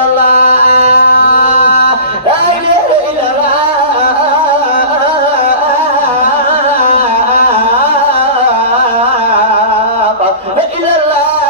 إلا الله لا إله إلا الله إلا الله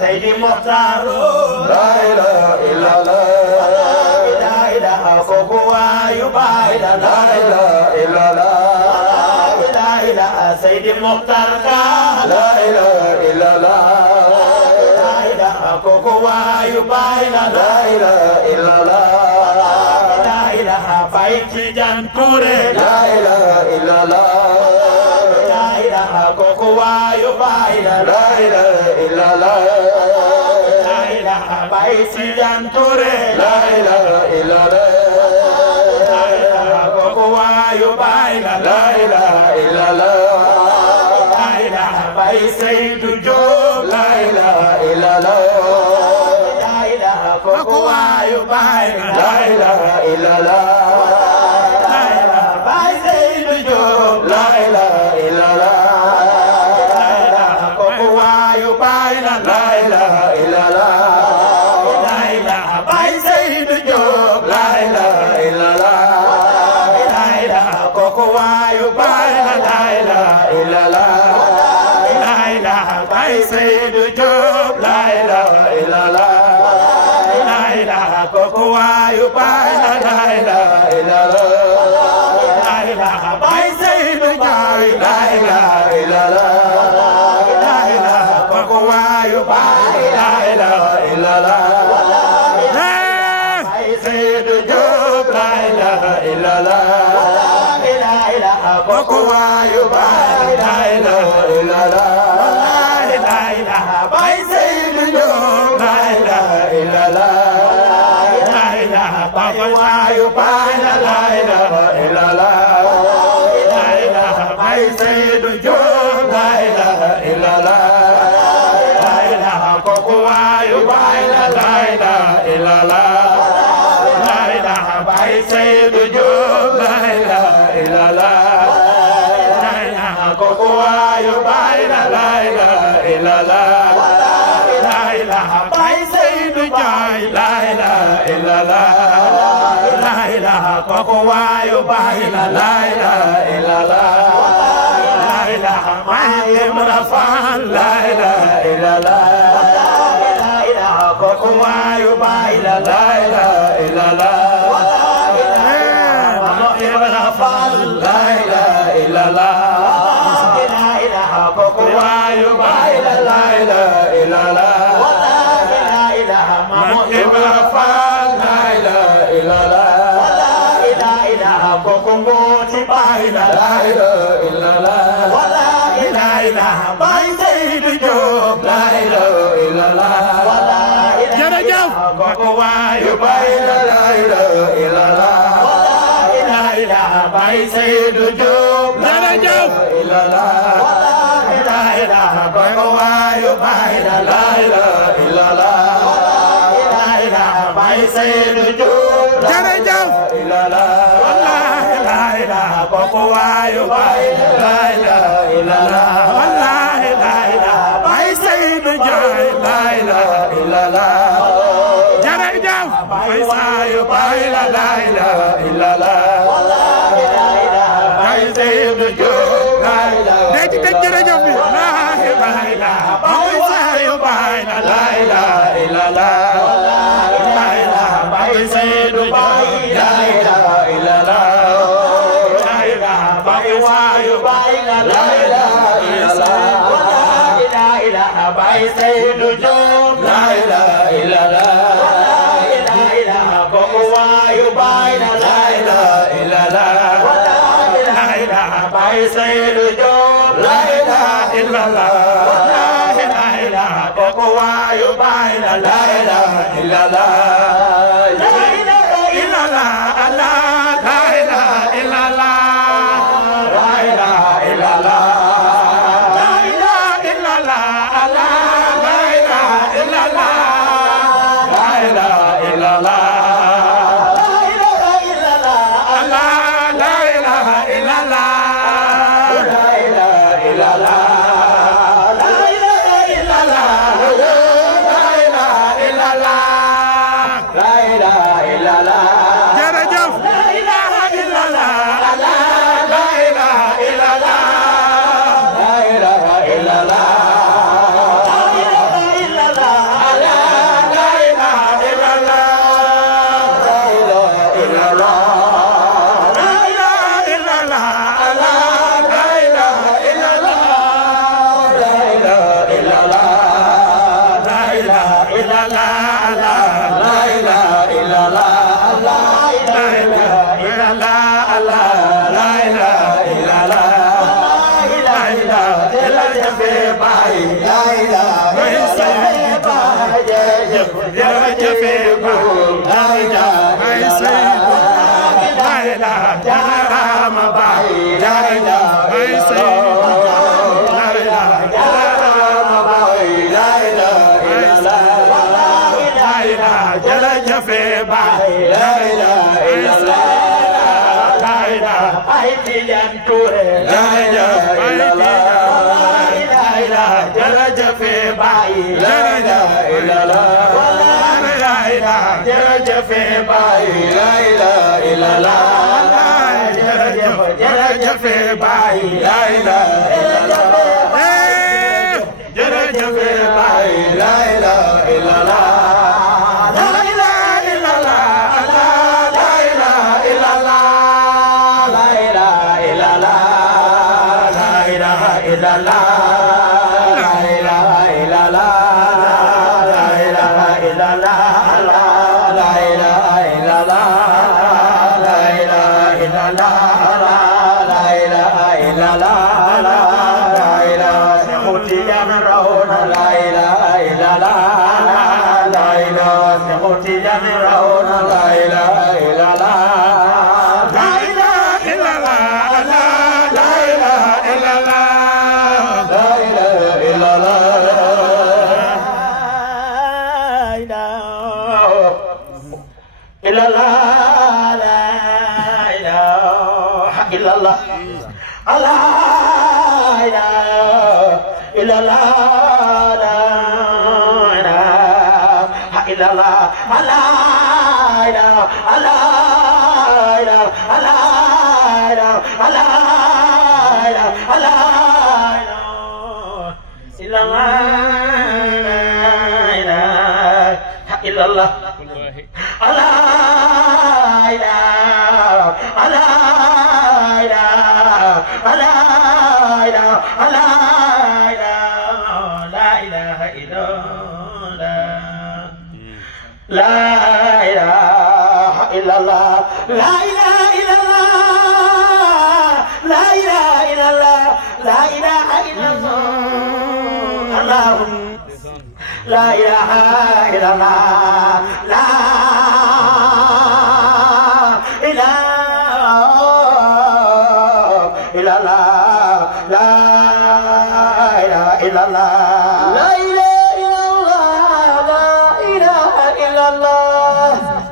سيدي مختار لا إله إلا الله لا إله كوكوا يبايد لا إله إلا الله لا إله سيدي مختار لا إله إلا الله لا إله كوكوا يبايد لا إله إلا الله لا إله فايتي جانكوري لا إله إلا الله لا إله كوكوا يبايد لا إله إلا الله Baisi janture la ilaha illallah la ilaha kokwa yubaila la ilaha illallah la ilaha baisi tujo la ilaha illallah la ilaha kokwa yubaila la ilaha illallah la ilaha baisi tujo la ilaha illallah la ilaha kokwa yubaila la ilaha illallah Sayyid Job la ilaha illallah la ilaha kokwa yubai la ilaha illallah la ilaha bai Sayyid Job la ilaha illallah la ilaha kokwa yubai la ilaha illallah bai Sayyid Job la ilaha illallah la ilaha kokwa yubai la ilaha illallah Kokwa yubaila la ilaha illallah la ilaha ma'im rafan la ilaha illallah waayu baay la la ilaha illallah Mama Ibra Fall la ilaha illallah la ilaha kooku waayu baay la la ilaha illallah la ilaha Mama Ibra Fall la ilaha illallah la ilaha kooku mbooti baay la la ilaha illallah la ilaha baay Seydou Diop la ilaha illallah jërëjëf kooku waayu baay la ilaha illallah la ilaha baay Seydou Diop jërëjëf illallah la ilaha kooku waayu baay la ilaha illallah la ilaha baay Seydou Diop jërëjëf illallah la ilaha kooku waayu baay la ilaha illallah wallahi la ilaha baay Seydou Diop la ilaha illallah jërëjëf baay waayu baay la ilaha illallah wallahi la ilaha baay Seydou Diop la ilaha day ci teg jërëjëf bi la ilaha baay waayu baay la ilaha illallah wallahi la ilaha baay Seydou Diop la ilaha illallah la ilaha baay waayu baay la ilaha illallah wallahi la ilaha baay Seydou Diop la ilaha illallah la ilaha kooku waayu baay la ilaha illallah la ilaha baay Seydou Diop la ilaha illallah la ilaha kooku waayu baay la ilaha illallah la ilaha illallah la ilaha illallah la ilaha illallah la ilaha illallah la ilaha illallah la ilaha illallah إلا الله لا إله لا إله لا إله لا إله لا إله إلا الله لا إله إلا الله لا إله إلا الله لا إله إلا الله لا إله إلا الله الله لا إله إلا الله لا إله إلا الله لا إله إلا الله لا إله إلا الله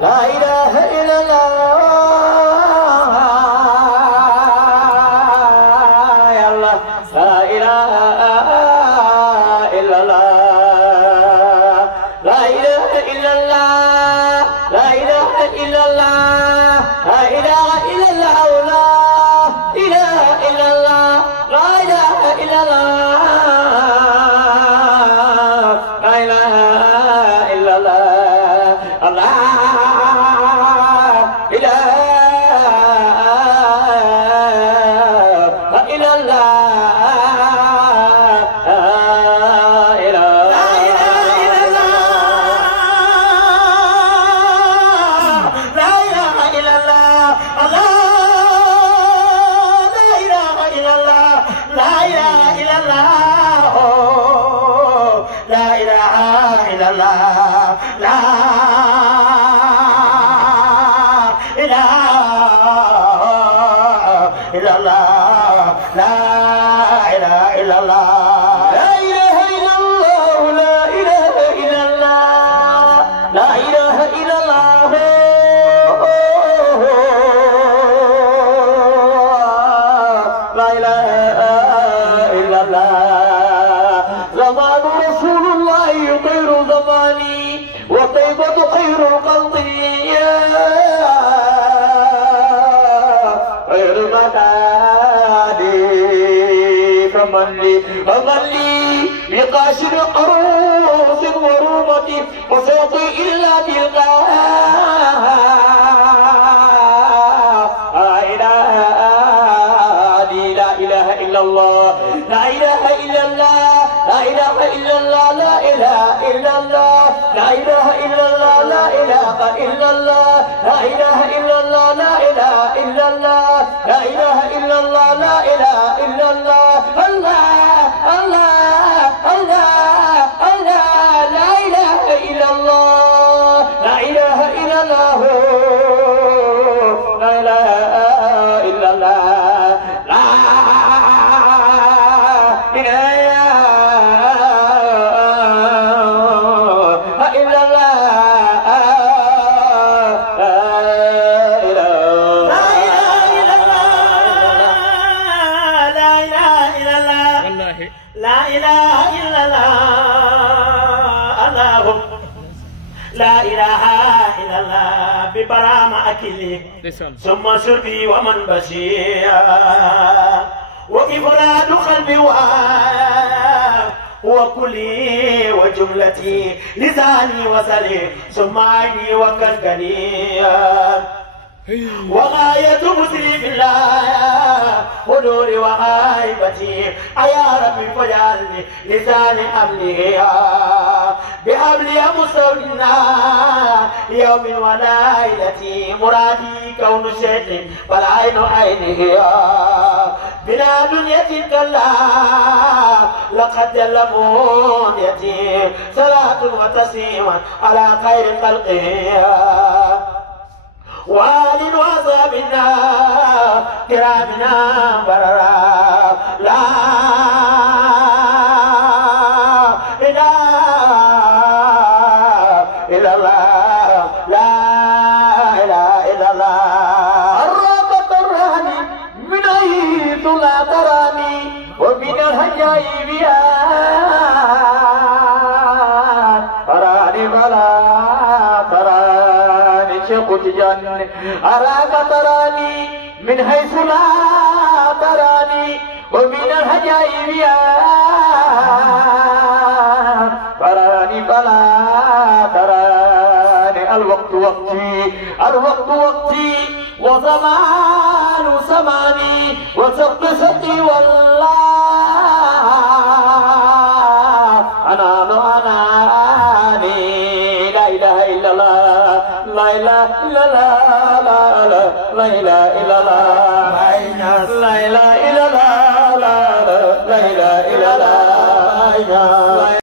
لا إله إلا الله يا الله لا إله إلا الله لا إله إلا الله لا إله إلا الله لا إله إلا الله لا إله إلا الله لا إله إلا الله لا إله إلا الله الله إله إلا الله وطيبة خير القضية غير مكاني فمن لي بقاشر عروس ورومة وصوتي إلا تلقاها لا إله إلا الله لا إله إلا الله لا إله إلا الله لا إله إلا الله لا إله إلا الله لا إله إلا الله لا إله إلا الله لا إله إلا الله لا إله إلا الله لا إله إلا الله الله الله الله الله لا إله إلا الله لا إله إلا الله لا إله إلا الله لا لا إله إلا الله ببرام أكلي ثم شربي ومن بشير وإفراد قلبي وكلي وجملتي لساني وسلي ثم عيني وكلكلي وغاية مسلم الله حضور وغائبتي يا ربي فجعلني لسان حملي بحبل مستودنا يوم وليلتي مرادي كون شيء فالعين عينه بلا دنيا كلا لقد جل منيتي صلاة وتسليما على خير خلقه وآل وصحبنا كرامنا بررا لا إله إلا الله لا إله إلا الله الرب تراني من حيث لا تراني ومن الحجائب تراني فلا تراني شقت جن أراك تراني من حيث لا تراني ومن الحجائب تراني فلا تراني وقتي الوقت وقتي وزمان زماني وسقفتي والله أنا لا إله إلا الله لا إله إلا الله لا إله إلا الله لا إله إلا الله لا إله إلا الله